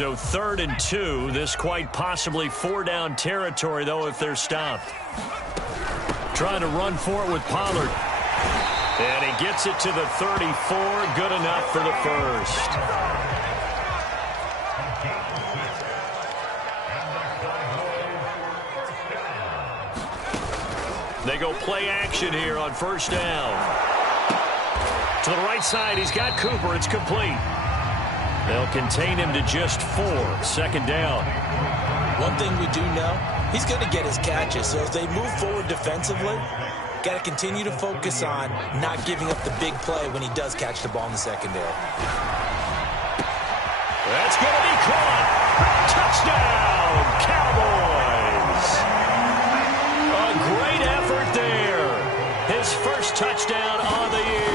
So 3rd and 2. This quite possibly 4-down territory, though, if they're stopped. Trying to run for it with Pollard. And he gets it to the 34. Good enough for the first. They go play action here on 1st down. To the right side, he's got Cooper. It's complete. They'll contain him to just 4. 2nd down. One thing we do know, he's going to get his catches. So as they move forward defensively, got to continue to focus on not giving up the big play when he does catch the ball in the secondary. That's going to be caught. Touchdown, Cowboys. A great effort there. His first touchdown on the year.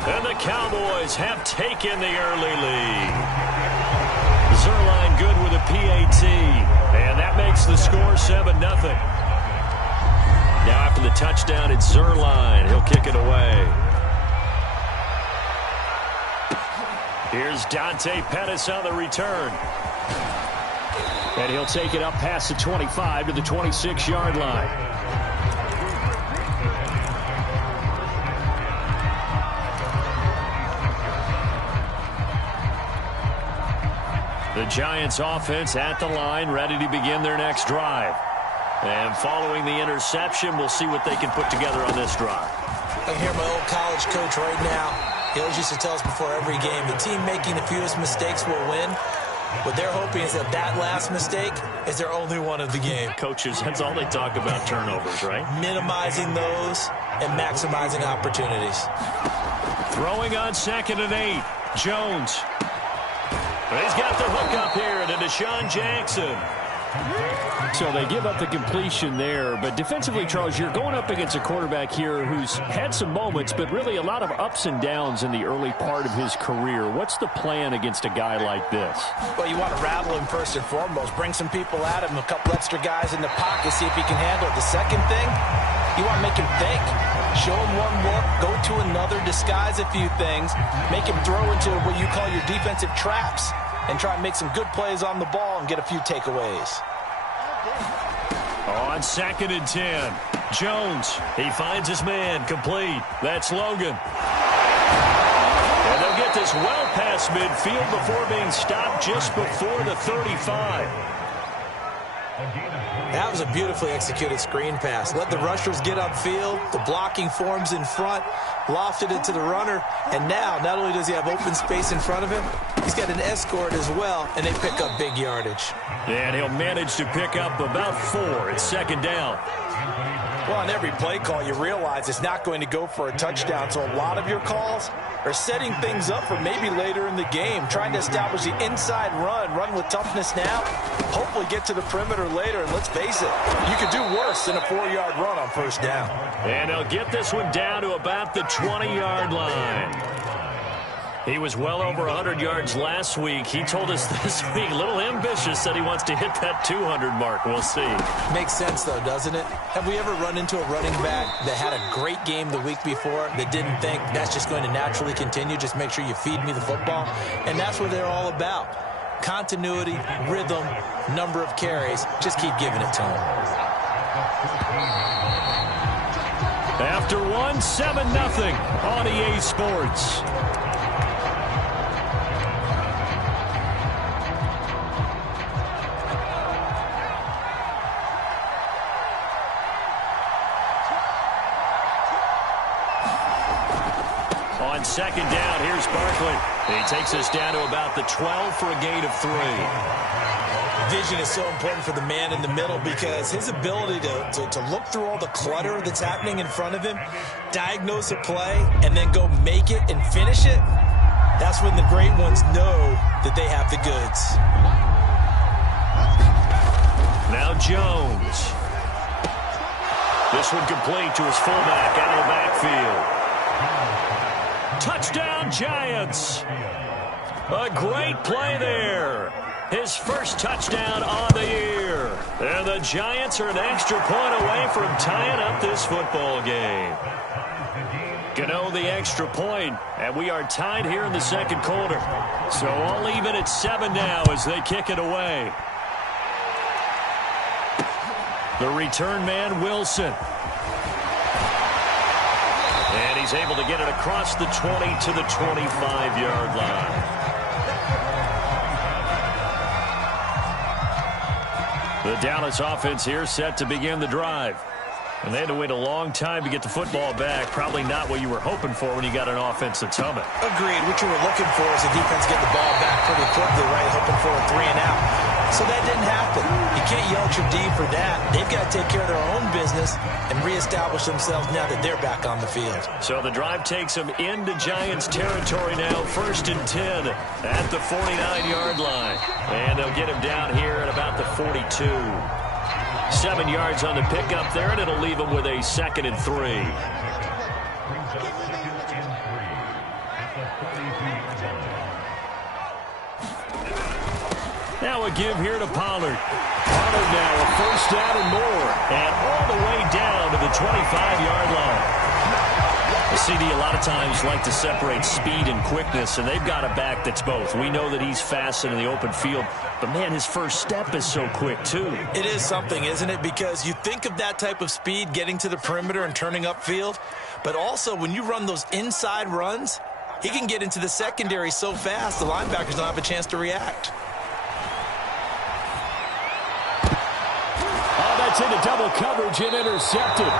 And the Cowboys have taken the early lead. Zuerlein good with a PAT. And that makes the score 7-0. Now after the touchdown, it's Zuerlein. He'll kick it away. Here's Dante Pettis on the return. And he'll take it up past the 25 to the 26-yard line. The Giants offense at the line, ready to begin their next drive. And following the interception, we'll see what they can put together on this drive. I hear my old college coach right now. He always used to tell us before every game, the team making the fewest mistakes will win. What they're hoping is that that last mistake is their only one of the game. Coaches, that's all they talk about, turnovers, right? Minimizing those and maximizing opportunities. Throwing on 2nd and 8. Jones. He's got the hook up here to Deshaun Jackson. So they give up the completion there. But defensively, Charles, you're going up against a quarterback here who's had some moments, but really a lot of ups and downs in the early part of his career. What's the plan against a guy like this? Well, you want to rattle him first and foremost. Bring some people at him, a couple extra guys in the pocket, see if he can handle it. The second thing, you want to make him think. Show him one look, go to another, disguise a few things, make him throw into what you call your defensive traps, and try and make some good plays on the ball and get a few takeaways. On 2nd and 10, Jones, he finds his man, complete. That's Logan. And they'll get this well past midfield before being stopped just before the 35. That was a beautifully executed screen pass. Let the rushers get upfield. The blocking forms in front. Lofted it to the runner. And now, not only does he have open space in front of him, he's got an escort as well, and they pick up big yardage. And he'll manage to pick up about 4. It's 2nd down. Well, on every play call, you realize it's not going to go for a touchdown. So a lot of your calls are setting things up for maybe later in the game, trying to establish the inside run with toughness now, hopefully get to the perimeter later. And let's face it, you could do worse than a 4-yard run on 1st down. And they'll get this one down to about the 20-yard line. He was well over 100 yards last week. He told us this week, a little ambitious, said he wants to hit that 200 mark. We'll see. Makes sense, though, doesn't it? Have we ever run into a running back that had a great game the week before that didn't think that's just going to naturally continue? Just make sure you feed me the football. And that's what they're all about. Continuity, rhythm, number of carries. Just keep giving it to him. After 7-0 on EA Sports. On 2nd down, here's Barkley. He takes us down to about the 12 for a gain of 3. Vision is so important for the man in the middle because his ability to look through all the clutter that's happening in front of him, diagnose a play, and then go make it and finish it, that's when the great ones know that they have the goods. Now Jones. This one complete to his fullback out of the backfield. Touchdown, Giants. A great play there. His first touchdown on the year. And the Giants are an extra point away from tying up this football game. Gano the extra point, and we are tied here in the second quarter. So all even at 7 now as they kick it away. The return man, Wilson. And he's able to get it across the 20 to the 25-yard line. The Dallas offense here set to begin the drive. And they had to wait a long time to get the football back. Probably not what you were hoping for when you got an offense that's humming. Agreed. What you were looking for is the defense get the ball back pretty quickly, right? Hoping for a 3 and out. So that didn't happen. You can't yell at your D for that. They've got to take care of their own business and reestablish themselves now that they're back on the field. So the drive takes them into Giants territory now. 1st and 10 at the 49-yard line. And they'll get him down here at about the 42. 7 yards on the pickup there, and it'll leave them with a 2nd and 3. Now a give here to Pollard. Pollard now a 1st down and more, and all the way down to the 25-yard line. The CD a lot of times like to separate speed and quickness, and they've got a back that's both. We know that he's fast in the open field, but, man, his first step is so quick, too. It is something, isn't it? Because you think of that type of speed getting to the perimeter and turning upfield, but also when you run those inside runs, he can get into the secondary so fast the linebackers don't have a chance to react. Oh, that's into double coverage and intercepted.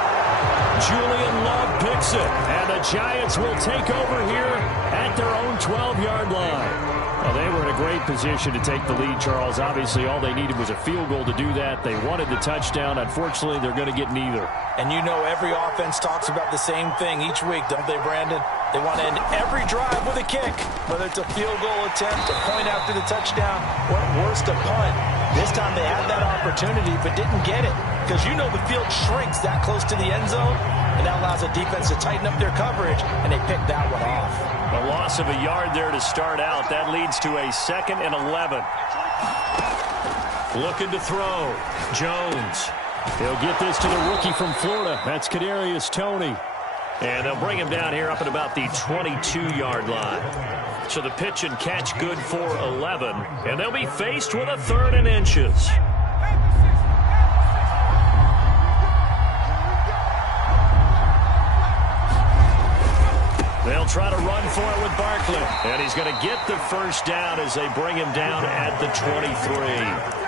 Julian Love picks it, and the Giants will take over here at their own 12-yard line. Well, they were in a great position to take the lead, Charles. Obviously, all they needed was a field goal to do that. They wanted the touchdown. Unfortunately, they're going to get neither. And you know every offense talks about the same thing each week, don't they, Brandon? They want to end every drive with a kick, whether it's a field goal attempt, a point after the touchdown, or at worst, a punt. This time they had that opportunity but didn't get it because you know the field shrinks that close to the end zone, and that allows the defense to tighten up their coverage, and they picked that one off. A loss of a yard there to start out. That leads to a 2nd and 11. Looking to throw. Jones. He'll get this to the rookie from Florida. That's Kadarius Toney. And they'll bring him down here up at about the 22-yard line. So the pitch and catch good for 11. And they'll be faced with a 3rd and inches. They'll try to run for it with Barkley. And he's going to get the 1st down as they bring him down at the 23.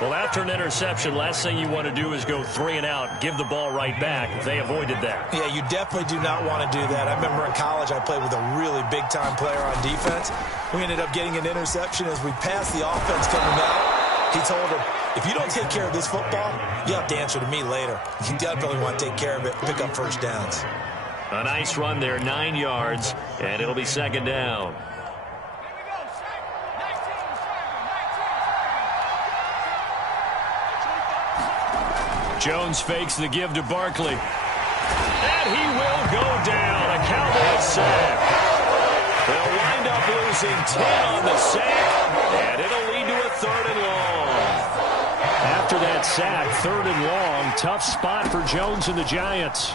Well, after an interception, last thing you want to do is go 3 and out, give the ball right back. They avoided that. Yeah, you definitely do not want to do that. I remember in college I played with a really big-time player on defense. We ended up getting an interception as we passed the offense coming out. He told him, if you don't take care of this football, you have to answer to me later. You definitely want to take care of it, pick up 1st downs. A nice run there, 9 yards, and it'll be 2nd down. Jones fakes the give to Barkley. And he will go down. A Cowboys sack. They'll wind up losing 10 on the sack, and it'll lead to a 3rd and long. After that sack, 3rd and long, tough spot for Jones and the Giants.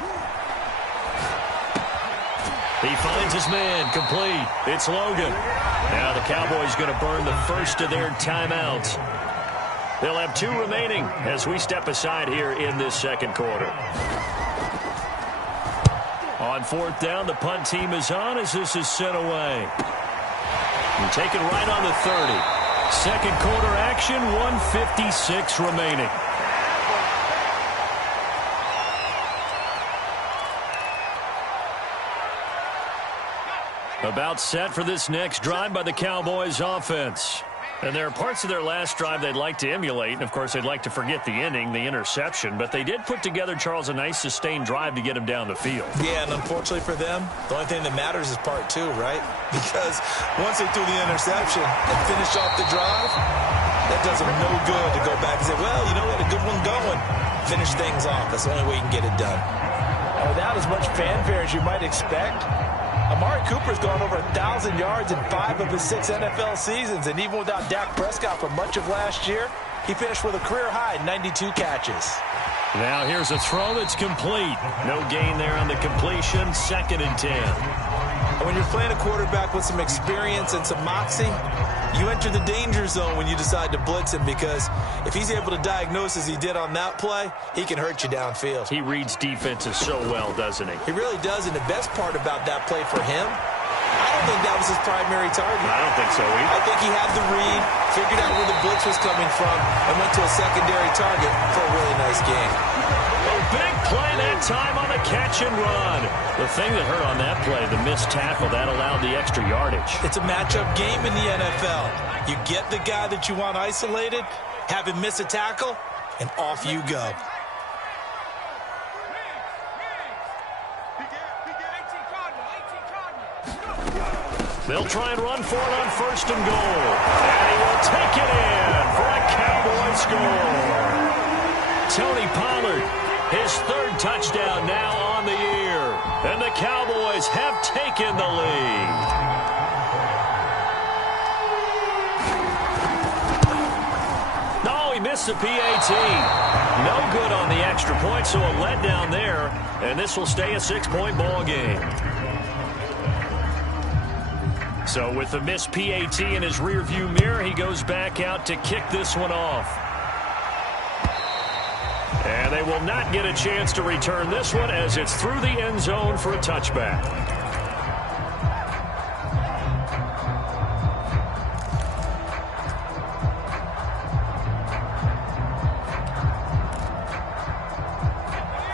He finds his man, complete. It's Logan. Now the Cowboys going to burn the first of their timeouts. They'll have 2 remaining as we step aside here in this second quarter. On 4th down, the punt team is on as this is sent away. And taken right on the 30. Second quarter action, 1:56 remaining. About set for this next drive by the Cowboys offense. And there are parts of their last drive they'd like to emulate. And, of course, they'd like to forget the ending, the interception. But they did put together, Charles, a nice sustained drive to get him down the field. Yeah, and unfortunately for them, the only thing that matters is part 2, right? Because once they threw the interception and finished off the drive, that does them no good to go back and say, well, you know, we had a good one going. Finish things off. That's the only way you can get it done. And without as much fanfare as you might expect, Amari Cooper's gone over 1,000 yards in 5 of his 6 NFL seasons, and even without Dak Prescott for much of last year, he finished with a career-high 92 catches. Now here's a throw that's complete. No gain there on the completion. 2nd and 10. When you're playing a quarterback with some experience and some moxie, you enter the danger zone when you decide to blitz him, because if he's able to diagnose as he did on that play, he can hurt you downfield. He reads defenses so well, doesn't he? He really does, and the best part about that play for him, I don't think that was his primary target. I don't think so either. I think he had the read, figured out where the blitz was coming from, and went to a secondary target for a really nice gain. A big play that time on the catch and run. The thing that hurt on that play, the missed tackle, that allowed the extra yardage. It's a matchup game in the NFL. You get the guy that you want isolated, have him miss a tackle, and off you go. They'll try and run for it on 1st and goal. And he will take it in for a Cowboy score. Tony Pollard, his 3rd touchdown now on the year. And the Cowboys have taken the lead. No, he missed the PAT. No good on the extra point, so a letdown there. And this will stay a 6-point ball game. So with the missed PAT in his rearview mirror, he goes back out to kick this one off. And they will not get a chance to return this one as it's through the end zone for a touchback.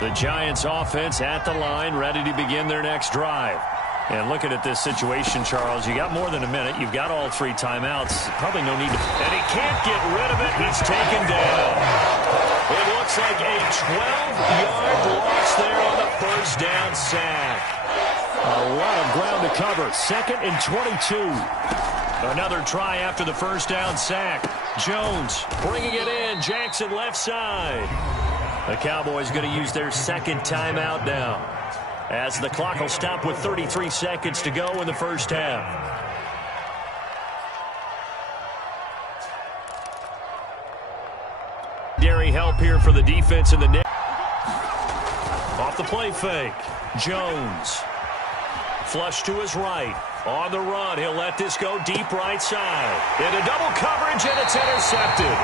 The Giants offense at the line, ready to begin their next drive. And looking at this situation, Charles, you got more than a minute. You've got all 3 timeouts. Probably no need to. And he can't get rid of it. He's taken down. It looks like a 12-yard loss there on the 1st down sack. A lot of ground to cover. 2nd and 22. Another try after the 1st down sack. Jones bringing it in. Jackson left side. The Cowboys going to use their 2nd timeout now, as the clock will stop with 33 seconds to go in the 1st half. Secondary help here for the defense in the net. Off the play fake. Jones. Flush to his right. On the run, he'll let this go deep right side. Into double coverage, and it's intercepted.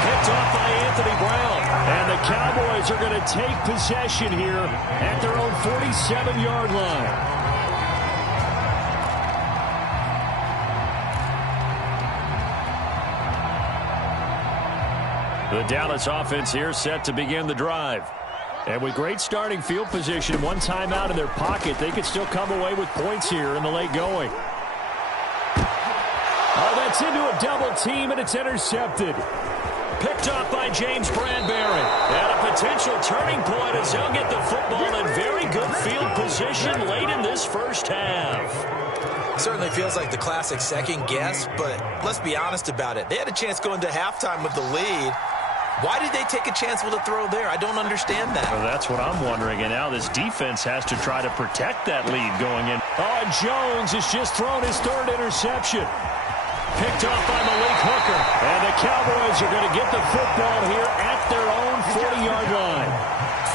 Picked off by Anthony Brown. And the Cowboys are going to take possession here at their own 47-yard line. The Dallas offense here set to begin the drive. And with great starting field position, 1 timeout in their pocket, they could still come away with points here in the late going. Oh, that's into a double team, and it's intercepted. Picked off by James Bradbury. And a potential turning point as they'll get the football in very good field position late in this 1st half. Certainly feels like the classic second guess, but let's be honest about it. They had a chance going to halftime with the lead. Why did they take a chance with a throw there? I don't understand that. Well, that's what I'm wondering. And now this defense has to try to protect that lead going in. Oh, Jones has just thrown his 3rd interception. Picked off by Malik Hooker. And the Cowboys are going to get the football here at their own 40-yard line.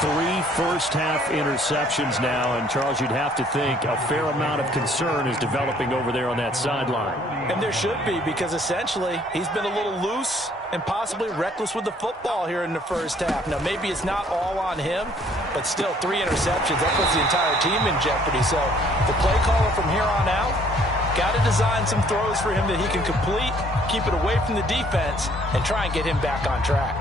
3 first-half interceptions now. And, Charles, you'd have to think a fair amount of concern is developing over there on that sideline. And there should be, because essentially he's been a little loose and possibly reckless with the football here in the 1st half. Now, maybe it's not all on him, but still 3 interceptions. That puts the entire team in jeopardy. So the play caller from here on out got to design some throws for him that he can complete, keep it away from the defense, and try and get him back on track.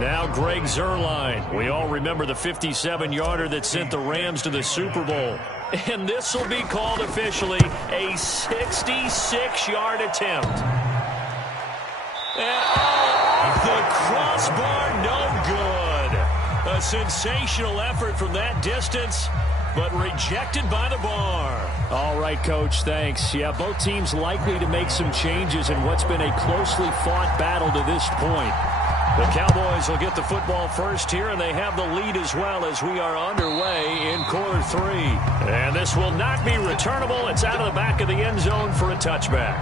Now Greg Zuerlein. We all remember the 57-yarder that sent the Rams to the Super Bowl. And this will be called officially a 66-yard attempt. And off the crossbar, no good. A sensational effort from that distance, but rejected by the bar. All right, Coach, thanks. Yeah, both teams likely to make some changes in what's been a closely fought battle to this point. The Cowboys will get the football first here, and they have the lead as well as we are underway in quarter 3. And this will not be returnable. It's out of the back of the end zone for a touchback.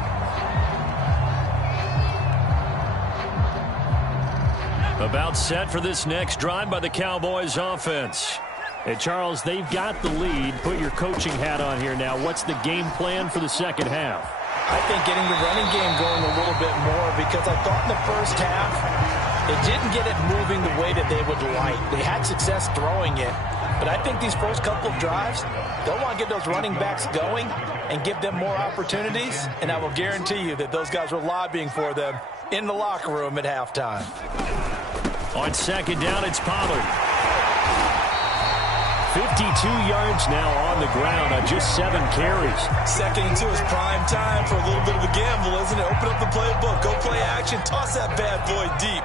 About set for this next drive by the Cowboys offense. Hey, Charles, they've got the lead. Put your coaching hat on here now. What's the game plan for the second half? I think getting the running game going a little bit more, because I thought in the first half it didn't get it moving the way that they would like. They had success throwing it, but I think these first couple of drives, they'll want to get those running backs going and give them more opportunities, and I will guarantee you that those guys were lobbying for them in the locker room at halftime. On second down, it's Pollard. 52 yards now on the ground on just 7 carries. Second and 2 is prime time for a little bit of a gamble, isn't it? Open up the playbook, go play action, toss that bad boy deep.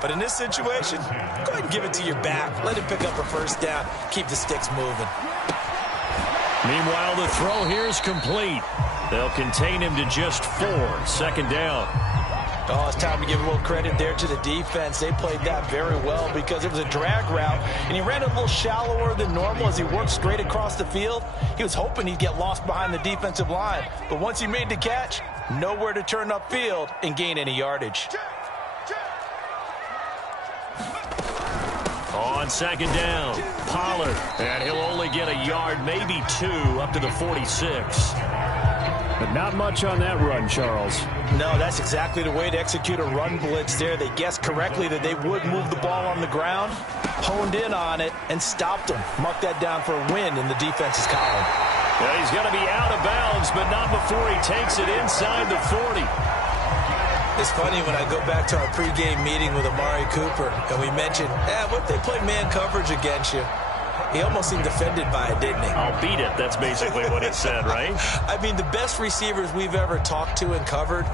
But in this situation, go ahead and give it to your back. Let him pick up a first down. Keep the sticks moving. Meanwhile, the throw here is complete. They'll contain him to just 4. Second down. Oh, it's time to give a little credit there to the defense. They played that very well because it was a drag route, and he ran a little shallower than normal as he worked straight across the field. He was hoping he'd get lost behind the defensive line, but once he made the catch, nowhere to turn upfield and gain any yardage. On second down, Pollard, and he'll only get a yard, maybe 2, up to the 46. But not much on that run, Charles. No, that's exactly the way to execute a run blitz there. They guessed correctly that they would move the ball on the ground, honed in on it, and stopped them. Mark that down for a win in the defense's column. Yeah, he's going to be out of bounds, but not before he takes it inside the 40. It's funny when I go back to our pregame meeting with Amari Cooper, and we mentioned, what if they play man coverage against you? He almost seemed offended by it, didn't he? I'll beat it. That's basically what he said, right? I mean, the best receivers we've ever talked to and covered,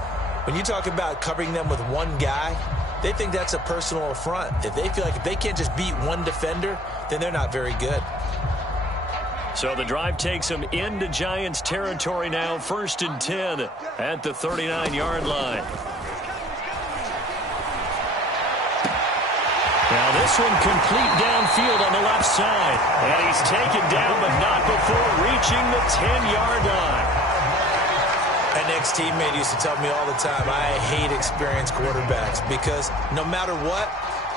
when you talk about covering them with one guy, they think that's a personal affront. If they feel like if they can't just beat one defender, then they're not very good. So the drive takes them into Giants territory now, 1st and 10 at the 39-yard line. Now this one complete downfield on the left side. And he's taken down, but not before reaching the 10-yard line. An ex-teammate used to tell me all the time, I hate experienced quarterbacks because no matter what,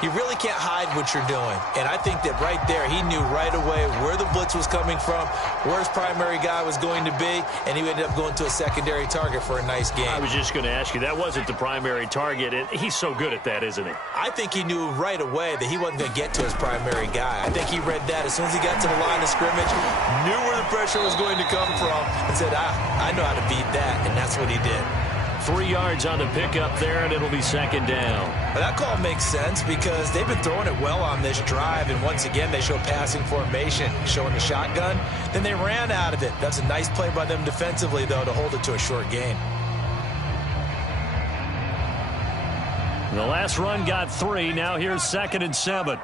you really can't hide what you're doing. And I think that right there, he knew right away where the blitz was coming from, where his primary guy was going to be, and he ended up going to a secondary target for a nice game. I was just going to ask you, that wasn't the primary target. He's so good at that, isn't he? I think he knew right away that he wasn't going to get to his primary guy. I think he read that as soon as he got to the line of scrimmage, knew where the pressure was going to come from, and said, I know how to beat that, and that's what he did. 3 yards on the pickup there, and it'll be second down. Well, that call makes sense because they've been throwing it well on this drive, and once again, they show passing formation, showing the shotgun. Then they ran out of it. That's a nice play by them defensively, though, to hold it to a short gain. The last run got 3. Now here's 2nd and 7.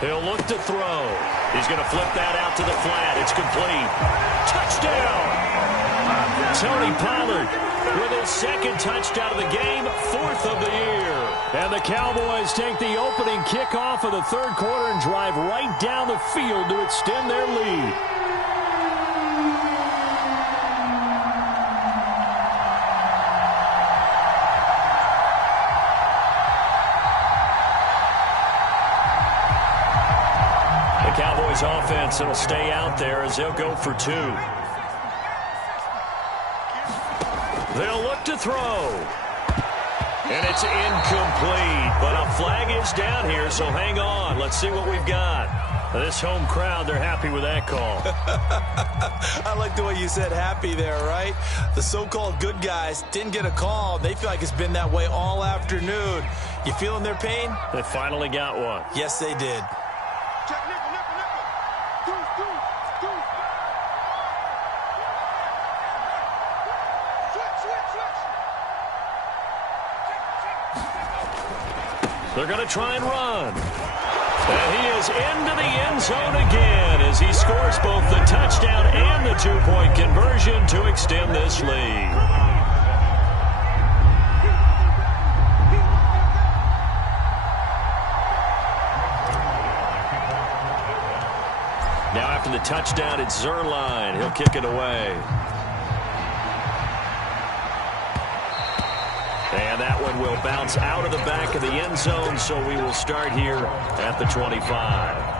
He'll look to throw. He's going to flip that out to the flat. It's complete. Touchdown! Tony Pollard with his 2nd touchdown of the game, 4th of the year. And the Cowboys take the opening kickoff of the 3rd quarter and drive right down the field to extend their lead. Cowboys offense, it'll stay out there as they'll go for 2. They'll look to throw. And it's incomplete, but a flag is down here, so hang on. Let's see what we've got. This home crowd, they're happy with that call. I like the way you said happy there, right? The so-called good guys didn't get a call. They feel like it's been that way all afternoon. You feeling their pain? They finally got one. Yes, they did. They're going to try and run. And he is into the end zone again as he scores both the touchdown and the 2-point conversion to extend this lead. Now after the touchdown, it's Zuerlein. He'll kick it away. And that one will bounce out of the back of the end zone, so we will start here at the 25.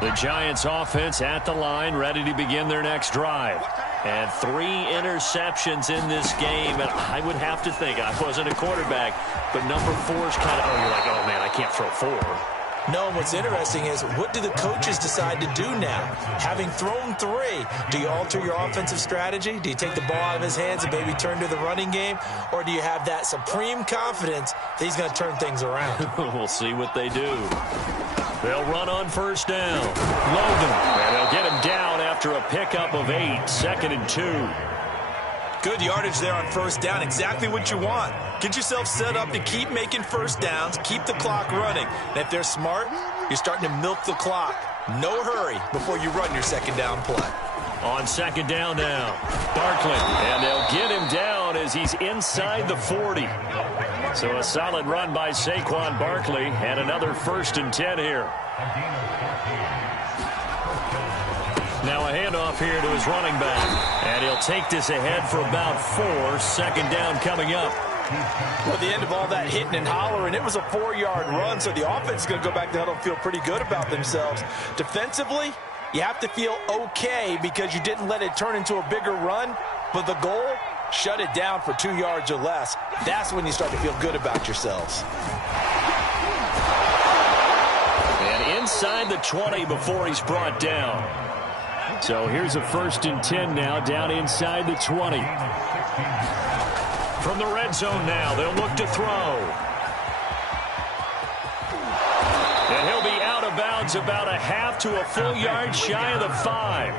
The Giants offense at the line, ready to begin their next drive. And 3 interceptions in this game, and I would have to think, I wasn't a quarterback, but number 4 is kind of, you're like, oh man, I can't throw 4. No, what's interesting is, what do the coaches decide to do now? Having thrown 3, do you alter your offensive strategy? Do you take the ball out of his hands and maybe turn to the running game? Or do you have that supreme confidence that he's going to turn things around? We'll see what they do. They'll run on first down. Logan, and they'll get him down after a pickup of 8, 2nd and 2. Good yardage there on first down. Exactly what you want. Get yourself set up to keep making first downs, keep the clock running. And if they're smart, you're starting to milk the clock. No hurry before you run your second down play. On second down now, Barkley, and they'll get him down as he's inside the 40. So a solid run by Saquon Barkley, and another 1st and 10 here. Now a handoff here to his running back, and he'll take this ahead for about 4, 2nd down coming up. Well, at the end of all that hitting and hollering, it was a 4-yard run, so the offense is going to go back to huddle and feel pretty good about themselves. Defensively, you have to feel okay because you didn't let it turn into a bigger run, but the goal, shut it down for 2 yards or less. That's when you start to feel good about yourselves. And inside the 20 before he's brought down. So here's a 1st and 10 now, down inside the 20. From the red zone now, they'll look to throw. And he'll be out of bounds about a half to a full yard shy of the 5.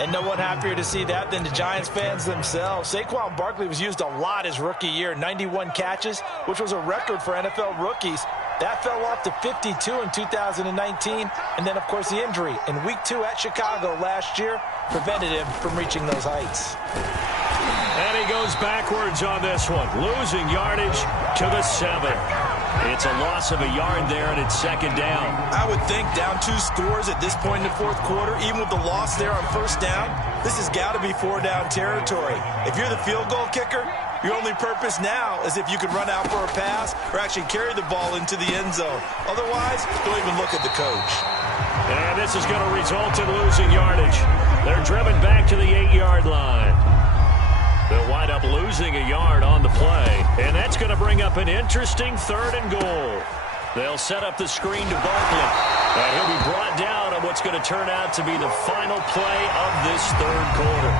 And no one happier to see that than the Giants fans themselves. Saquon Barkley was used a lot his rookie year, 91 catches, which was a record for NFL rookies. That fell off to 52 in 2019. And then, of course, the injury in Week 2 at Chicago last year prevented him from reaching those heights. And he goes backwards on this one, losing yardage to the 7. It's a loss of a yard there, and it's 2nd down. I would think down 2 scores at this point in the 4th quarter, even with the loss there on first down, this has got to be 4-down territory. If you're the field goal kicker, your only purpose now is if you can run out for a pass or actually carry the ball into the end zone. Otherwise, don't even look at the coach. And this is going to result in losing yardage. They're driven back to the 8-yard line. They'll wind up losing a yard on the play, and that's going to bring up an interesting 3rd and goal. They'll set up the screen to Barkley, and he'll be brought down on what's going to turn out to be the final play of this 3rd quarter.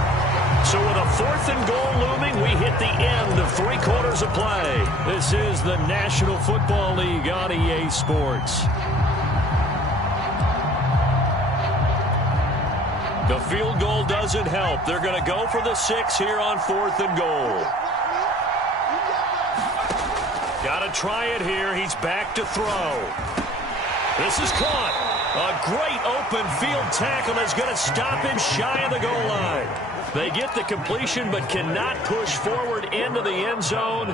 So with a 4th and goal looming, we hit the end of 3 quarters of play. This is the National Football League on EA Sports. The field goal doesn't help. They're going to go for the 6 here on 4th and goal. Got to try it here. He's back to throw. This is caught. A great open field tackle is going to stop him shy of the goal line. They get the completion but cannot push forward into the end zone.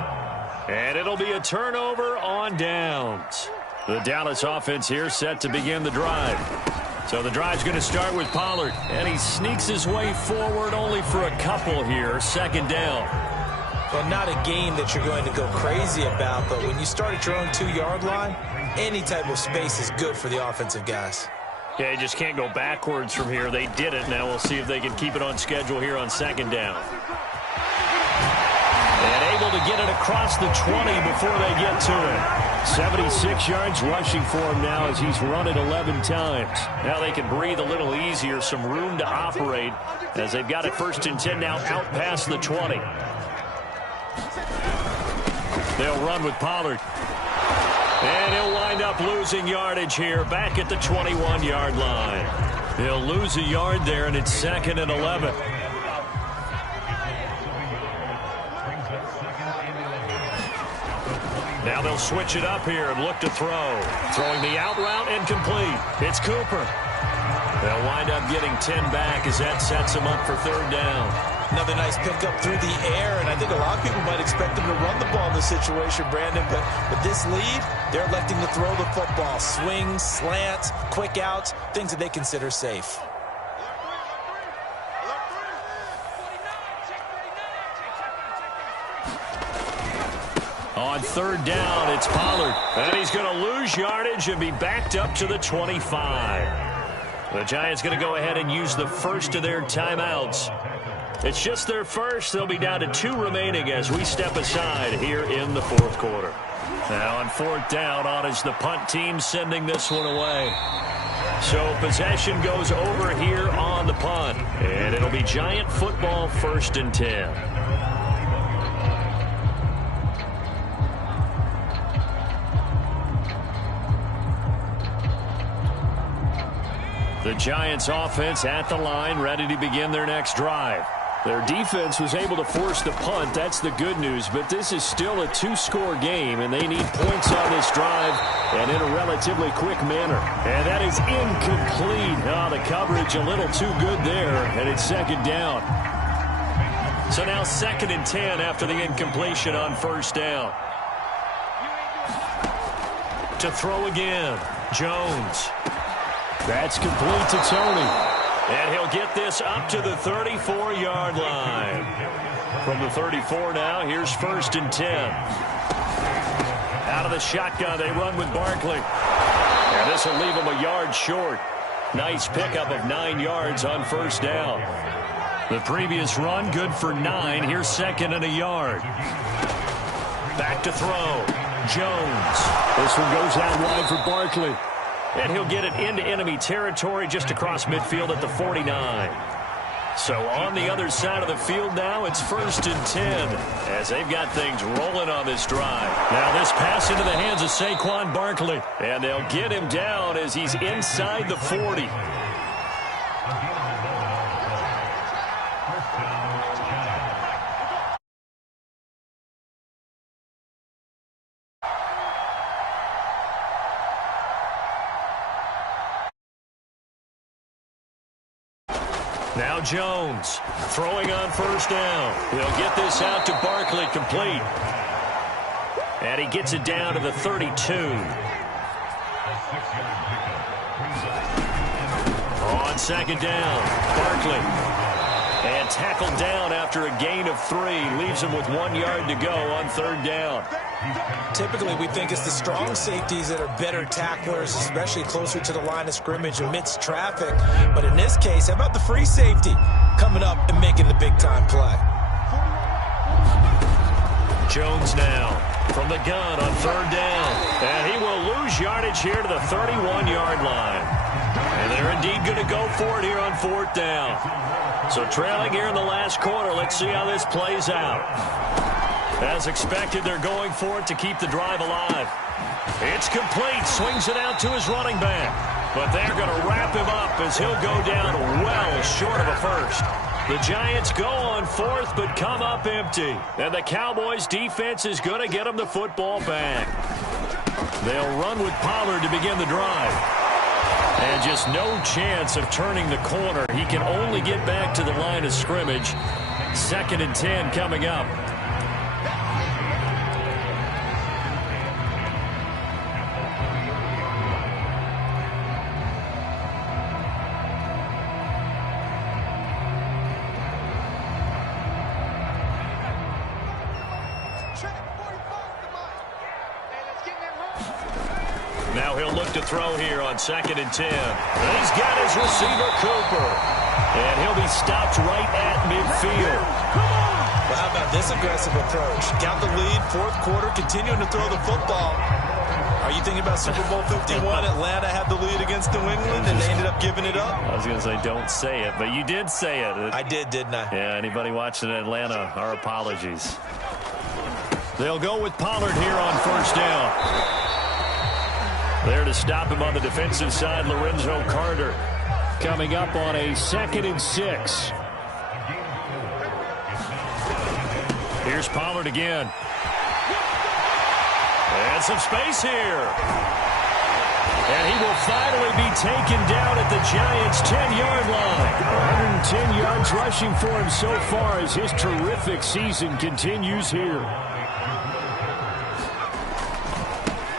And it'll be a turnover on downs. The Dallas offense here set to begin the drive. So the drive's going to start with Pollard, and he sneaks his way forward only for a couple here, 2nd down. Well, not a game that you're going to go crazy about, but when you start at your own 2-yard line, any type of space is good for the offensive guys. Yeah, you just can't go backwards from here. They did it. Now we'll see if they can keep it on schedule here on 2nd down. And able to get it across the 20 before they get to it. 76 yards rushing for him now as he's run it 11 times. Now they can breathe a little easier, some room to operate as they've got it 1st and 10 now out past the 20. They'll run with Pollard. And he'll wind up losing yardage here back at the 21-yard line. He'll lose a yard there, and it's 2nd and 11. Now they'll switch it up here and look to throw. Throwing the out route incomplete. It's Cooper. They'll wind up getting 10 back as that sets them up for 3rd down. Another nice pickup through the air, and I think a lot of people might expect them to run the ball in this situation, Brandon, but with this lead, they're electing to throw the football. Swings, slants, quick outs, things that they consider safe. On third down, it's Pollard. And he's going to lose yardage and be backed up to the 25. The Giants going to go ahead and use the first of their timeouts. It's just their first. They'll be down to 2 remaining as we step aside here in the fourth quarter. Now on fourth down, on is the punt team sending this one away. So possession goes over here on the punt. And it'll be Giant football, 1st and 10. The Giants offense at the line, ready to begin their next drive. Their defense was able to force the punt. That's the good news. But this is still a 2-score game, and they need points on this drive and in a relatively quick manner. And that is incomplete. Oh, the coverage a little too good there, and it's 2nd down. So now 2nd and 10 after the incompletion on 1st down. To throw again, Jones. That's complete to Tony. And he'll get this up to the 34-yard line. From the 34 now, here's 1st and 10. Out of the shotgun, they run with Barkley. And this will leave them a yard short. Nice pickup of 9 yards on 1st down. The previous run, good for 9. Here's 2nd and a yard. Back to throw. Jones. This one goes out wide for Barkley. And he'll get it into enemy territory just across midfield at the 49. So on the other side of the field now, it's 1st and 10 as they've got things rolling on this drive. Now this pass into the hands of Saquon Barkley. And they'll get him down as he's inside the 40. Now Jones throwing on 1st down. He'll get this out to Barkley, complete. And he gets it down to the 32. On 2nd down, Barkley. And tackled down after a gain of 3. Leaves him with 1 yard to go on 3rd down. Typically, we think it's the strong safeties that are better tacklers, especially closer to the line of scrimmage amidst traffic. But in this case, how about the free safety coming up and making the big-time play? Jones now from the gun on 3rd down. And he will lose yardage here to the 31-yard line. And they're indeed going to go for it here on 4th down. So trailing here in the last quarter, let's see how this plays out. As expected, they're going for it to keep the drive alive. It's complete. Swings it out to his running back. But they're going to wrap him up as he'll go down well short of a first. The Giants go on 4th but come up empty. And the Cowboys defense is going to get them the football back. They'll run with Pollard to begin the drive. And just no chance of turning the corner. He can only get back to the line of scrimmage. 2nd and 10 coming up. Now he'll look to throw here on 2nd and 10. He's got his receiver, Cooper. And he'll be stopped right at midfield. Well, how about this aggressive approach? Got the lead, 4th quarter, continuing to throw the football. Are you thinking about Super Bowl 51? Atlanta had the lead against New England, and they ended up giving it up? I was going to say, don't say it, but you did say it. I did, didn't I? Yeah, anybody watching Atlanta, our apologies. They'll go with Pollard here on 1st down. There to stop him on the defensive side, Lorenzo Carter. Coming up on a 2nd and 6. Here's Pollard again. And some space here. And he will finally be taken down at the Giants' 10-yard line. 110 yards rushing for him so far as his terrific season continues here.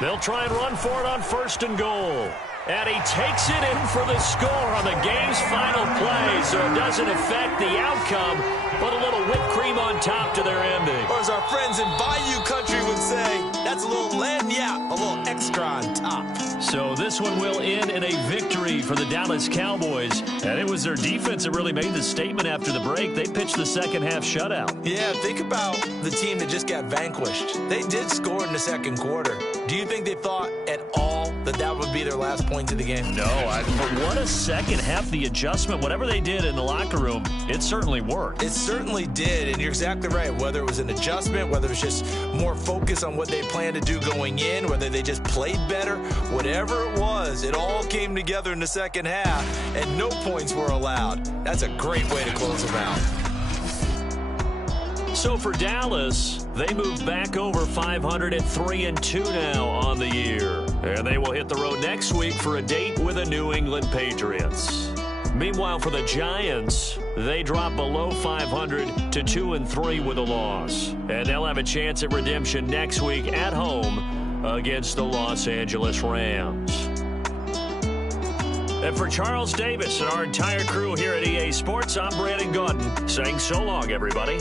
They'll try and run for it on 1st and goal. And he takes it in for the score on the game's final play, so it doesn't affect the outcome, but a little whipped cream on top to their ending. Or as our friends in Bayou Country would say, that's a little lagniappe, a little extra on top. So this one will end in a victory for the Dallas Cowboys. And it was their defense that really made the statement after the break. They pitched the second half shutout. Yeah, think about the team that just got vanquished. They did score in the second quarter. Do you think they thought at all that that would be their last point of the game? No, but what a second half. The adjustment, whatever they did in the locker room, it certainly worked. It certainly did, and you're exactly right. Whether it was an adjustment, whether it was just more focus on what they planned to do going in, whether they just played better, whatever it was, it all came together in the second half, and no points were allowed. That's a great way to close them out. So for Dallas, they move back over 500 at 3-2 now on the year. And they will hit the road next week for a date with the New England Patriots. Meanwhile, for the Giants, they drop below 500 to 2-3 with a loss. And they'll have a chance at redemption next week at home against the Los Angeles Rams. And for Charles Davis and our entire crew here at EA Sports, I'm Brandon Gaudin saying so long, everybody.